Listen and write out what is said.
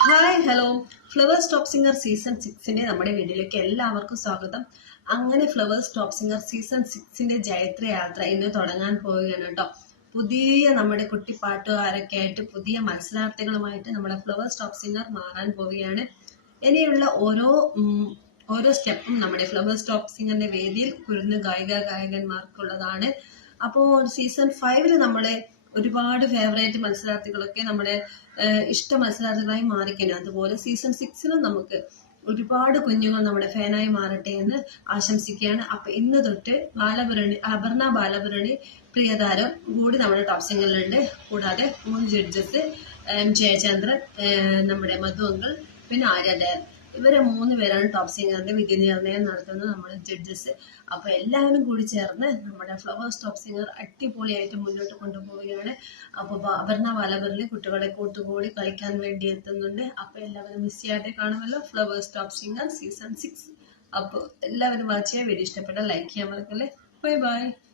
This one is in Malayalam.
Hi hello flowers top singer season സിക്സിന്റെ നമ്മുടെ വീഡിയോയിലേക്ക് എല്ലാവർക്കും സ്വാഗതം. അങ്ങനെ ഫ്ലവേഴ്സ് ടോപ്പ് സിംഗർ സീസൺ സിക്സിന്റെ ജൈത്ര യാത്ര ഇന്ന് തുടങ്ങാൻ പോവുകയാണ് കേട്ടോ പുതിയ നമ്മുടെ കുട്ടിപ്പാട്ടുകാരൊക്കെ ആയിട്ട് പുതിയ മത്സരാർത്ഥികളുമായിട്ട് നമ്മുടെ ഫ്ലവേഴ്സ് ടോപ്പ് സിംഗർ മാറാൻ പോവുകയാണ്. ഇനിയുള്ള ഓരോ ഓരോ സ്റ്റെപ്പും നമ്മുടെ ഫ്ലവേഴ്സ് ടോപ്പ് സിംഗറിന്റെ വേദിയിൽ കുരുന്ന് ഗായിക ഗായകന്മാർക്കുള്ളതാണ്. അപ്പോൾ സീസൺ ഫൈവിൽ നമ്മളെ ഒരുപാട് ഫേവറേറ്റ് മത്സരാർത്ഥികളൊക്കെ നമ്മുടെ ഇഷ്ട മത്സരാർത്ഥികളായി മാറിക്കഴിഞ്ഞു. അതുപോലെ സീസൺ സിക്സിലും നമുക്ക് ഒരുപാട് കുഞ്ഞുങ്ങൾ നമ്മുടെ ഫാനായി മാറട്ടെ എന്ന് ആശംസിക്കുകയാണ്. അപ്പൊ ഇന്ന് തൊട്ട് ബാലപുരണി അപർണ ബാലപുരണി പ്രിയതാരം കൂടി നമ്മുടെ ടോപ്പ് സിംഗറിലുണ്ട് കൂടാതെ മൂന്ന് ജഡ്ജസ് എം ജയചന്ദ്രൻ നമ്മുടെ മധു അങ്കിൾ പിന്നെ ആര്യദയൻ ഇവരെ മൂന്ന് പേരാണ് ടോപ്പ് സിംഗറിന്റെ വിധി നിർണയം നടത്തുന്നത്. നമ്മുടെ ജഡ്ജസ് അപ്പൊ എല്ലാവരും കൂടി ചേർന്ന് നമ്മുടെ ഫ്ലവേഴ്സ് ടോപ്പ് സിംഗർ അടിപൊളിയായിട്ട് മുന്നോട്ട് കൊണ്ടുപോവുകയാണ്. അപ്പൊ ബ- അപർണ വാലബറിൽ കുട്ടികളെ കൂട്ടുകൂടി കളിക്കാൻ വേണ്ടി എത്തുന്നുണ്ട്. അപ്പൊ എല്ലാവരും മിസ് ചെയ്യാതെ കാണുമല്ലോ. Flowers top singer season six അപ്പോൾ എല്ലാവരും വാച്ച് ചെയ്യാൻ വീഡിയോ ഇഷ്ടപ്പെട്ട ലൈക്ക് ചെയ്യാൻ മറക്കല്ലേ. Bye bye